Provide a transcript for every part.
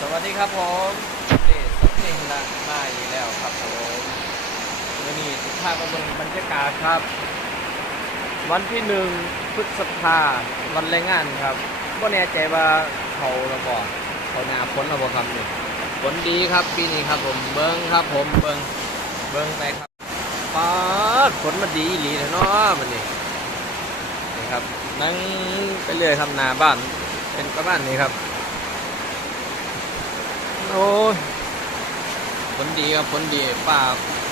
สวัสดีครับผมนี่สมเพลงละมาอีกแล้วครับผมวันนี้สุภาพมาเบิ่งบรรยากาศครับ วันที่หนึ่งพฤษภาวันแรงงานครับก็แน่ใจว่าเขาระบอกเขาหนาฝนระบอกครับนี่ฝนดีครับปีนี้ครับผมเบิ้งครับผมเบิ้งเบิ้งไปครับป๊าดฝนมันดีหลีเลยเนาะมันนี่นี่ครับนั่งไปเรื่อยทำนาบ้านเป็นประมาณนี้ครับ โอ้ยผลดีครับผลดีป่า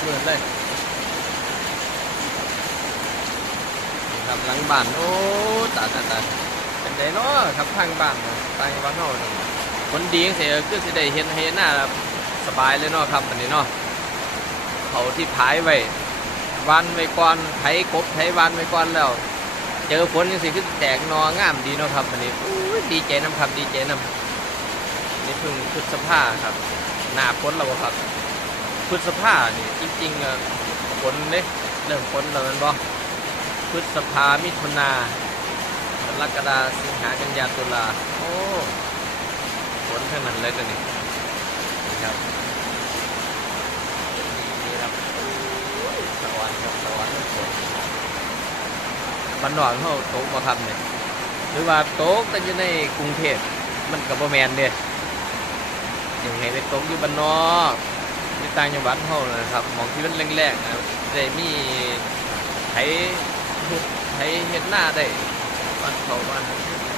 เมือนเลยนี่ครับหลังบ้านโอ้ตาตาตาเป็นไดเนาะครับทางบ้านทางบ้านเฮาผลดีจังซี่ก็คือสิได้เห็นเห็นหน้าครับสบายเลยเนาะครับอันนี้เนาะเขาที่พายไว้วานไว้ก่อนไถกบไถวานไว้ก่อนแล้ว เจอฝนจังซี่คือแตกหนองามดีเนาะครับอันนี้ดีใจน้ำครับดีใจน้ำ นี่เพึ่งพฤษภาครับ หนาฝนแล้วครับพฤษภานี่จริงๆอะฝนเด้เริ่มฝนแล้วมันบ่พฤษภามิถุนากรกฎาสิงหากันยาตุลาโอ้ฝนทั้งนั้นเลยตัวนี้นี่ครับนี่ครับสวรรค์ครับสวรรค์ฝนบ้านนอกเขาโตกบ่ครับเนี่ยหรือว่าโตกแต่อยู่ในกรุงเทพมันก็บ่แม่นเด้ อย่างให้ไปตกอยู่บ้านนอกในต่างจังหวัดเฮานะครับมองที่มันแรงๆนะครับได้มีไถเฮ็ดไถเฮ็ดหน้าได้บ้านเขาบ้าน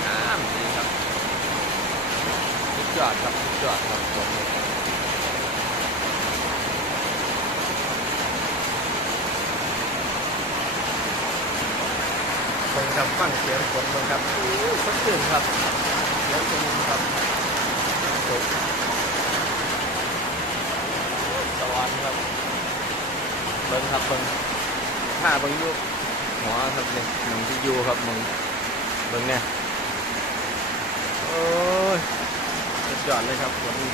งามดีครับสุดยอดครับสุดยอดครับผมฟังครับฟังเสียงฝนบ้างครับอู้สดชื่นครับเสียงฝนครับตก สวรร ครับเบิ้งครับเบิ้งถ้าเบิ้งอยูหัวครับเนี่ยหมึงที่ยูครับมึงเบิ้งเนี่ยโอ้ยสุดยอดเลยครับฝนนี่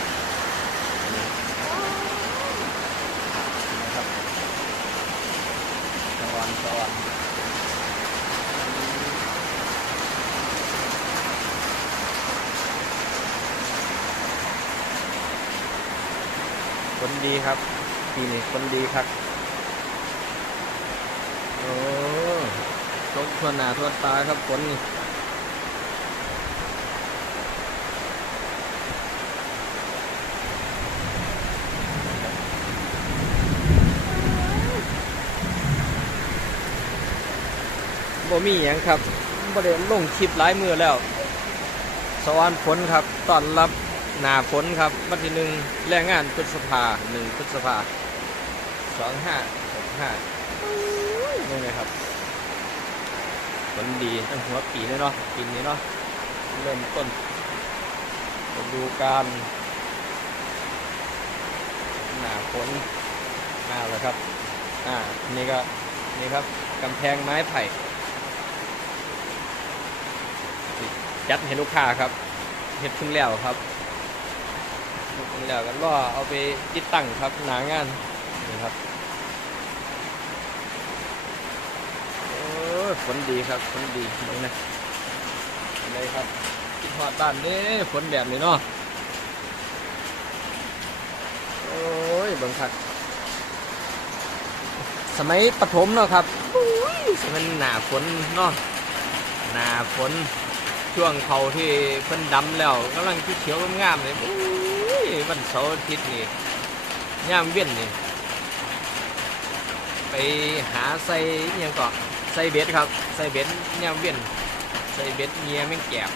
นะครับสวรรค์สวรรค์ฝนดีครับ ปีนี้ฝนดีครับโอ้ตกทั่วหน้าทั่วตาครับฝนนี่บ่มีหยังครับบ่ได้ลงคลิปหลายมือแล้ว สวรรค์ฝนครับต้อนรับหนาฝนครับ วันที่หนึ่งแรงงานพฤษภาหนึ่งพฤษภา สองห้าหกห้านี่เลยครับฝนดีตั้งหัวปีเลยเนาะปีนี้เนาะเริ่มต้นฤดูการหนาฝนมาแล้วครับอ่านี่ก็นี่ครับกำแพงไม้ไผ่ยัดให้ลูกค้าครับเฮ็ดเพิ่งแล้วครับเฮ็ดเพิ่งแล้วกันรอเอาไปติดตั้งครับหนางาน นี่ครับโอ้ฝนดีครับฝนดีเบิ่นะอะไรครับคิดฮอดบ้านเด้ฝนแบบนี้เนาะโอ้ยบิ่งคักสมัยปฐมเนาะครับสมัยหนาฝนเนาะหนาฝนช่วงเขาที่เพิ่นดำแล้วกำลังเขียวๆงามเลยวันเสาร์อาทิตย์นี่ยามเว้นนี่ ไปหาใส่ยังก็ใส่เบ็ดครับใส่เบ็ดยามเว้นใส่เบ็ดเงียแม่งแกบ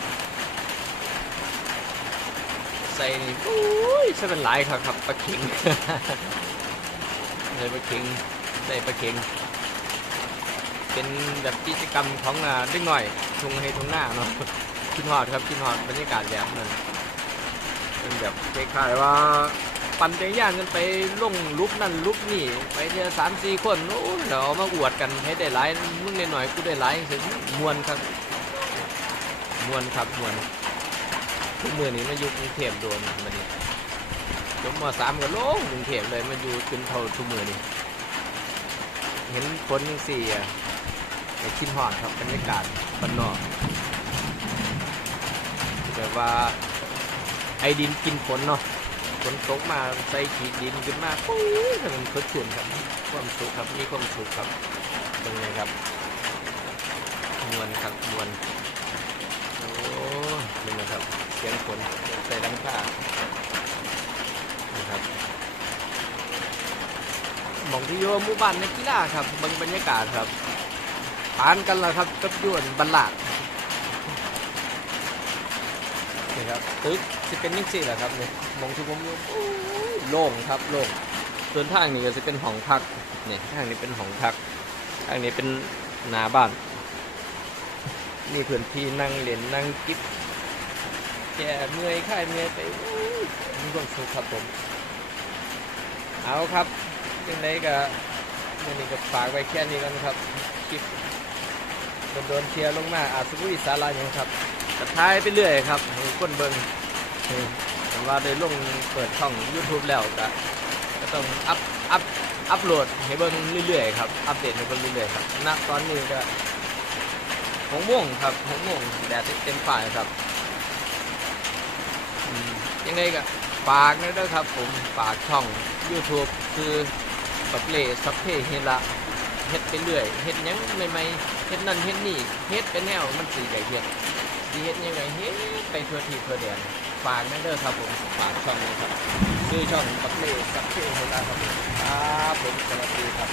ใส่นี่โอ้ยใส่เป็นหลายครับครับปลาเข็งใส่ปลาเข็งใส่ปลาเข็งเป็นแบบกิจกรรมของอ่าเด็กหน่อยทุ่งให้ทุ่งหน้าเนาะคิดฮอดครับคิดฮอดบรรยากาศแบบนั้นเป็นแบบคล้ายๆว่า ปั่นจักรยานกันไปล่งลุกนั่นลุกนี่ ไปเจอสามสี่คนโอ้เดี๋ยวเอามาอวดกันให้ได้หลายมึงได้หน่อยกูได้หลายถึงมวนครับมวนครับมวนทุกมือนี้มาอยู่กรุงเทพโดนมันนี่จบมสามก็ลงกรุงเทพเลยมาอยู่จนเท่าทุกมือนี่เห็นคนยังสี่อะไปคิดฮอดครับบรรยากาศบ้านนอกแบบว่าไอดินกินฝนเนาะ ฝนตกมาใส่ขีดดินขึ้นมาปุ้ยถ้ามันสดชื่นครับ ความสุขครับมีความสุขครับเป็นไงครับมวนครับมวนโอ้เป็นไงครับเสียงฝนใส่ดังผ้านะครับมองที่โยมู่บ้านในกีฬาครับบิ่งบรรยากาศครับปานกันแล้วครับกับยวนบันลาดนี่ครับตึกจะเป็นนิ่งสิแหละครับเนี่ย มองที่ผมโล่งครับโล่งส่วนทางนี้ก็จะเป็นห้องพักเนี่ยทางนี้เป็นห้องพักทางนี้เป็นนาบ้านนี่พื้นที่นั่งเล่นนั่งกิบแก่เมื่อยค่ายเมื่อยไปโอ้ยมีความสุขครับผม เอาครับยังไงก็วันนี้ก็ฝากไว้แค่นี้กันครับคลิปโดนๆเชียร์ลงมาอาจจะวิสาระหยังครับกระท้ายไปเรื่อยครับคนเบิง เว่าได้ลงเปิดช่อง YouTube แล้วก็ก็ต้องอัพอัพอัพโหลดให้เบิงเรื่อยๆครับ อัปเดตให้เบิงเรื่อยๆครับณตอนนี้ก็หงม่วงครับหงม่วงแดดเต็มฝ่ายครับยังไงก็ฝากนะด้อครับ ผมฝากช่อง YouTube คือปักเล่ซับเพเฮละเฮ็ดไปเรื่อยเฮ็ดยังใหม่ๆเฮ็ดนั่นเฮ็ดนี่เฮ็ดเป็นแนวมันสีใหญ่เฮ็ดดีเฮ็ดยังไงเฮ็ดไปทั่วทีทั่วแดน ฝากนั่นเด้อครับผมฝากช่องนี้ครับชื่อช่องปักเล่สักเท่โฮลาครับผมครับผมสวัสดีครับ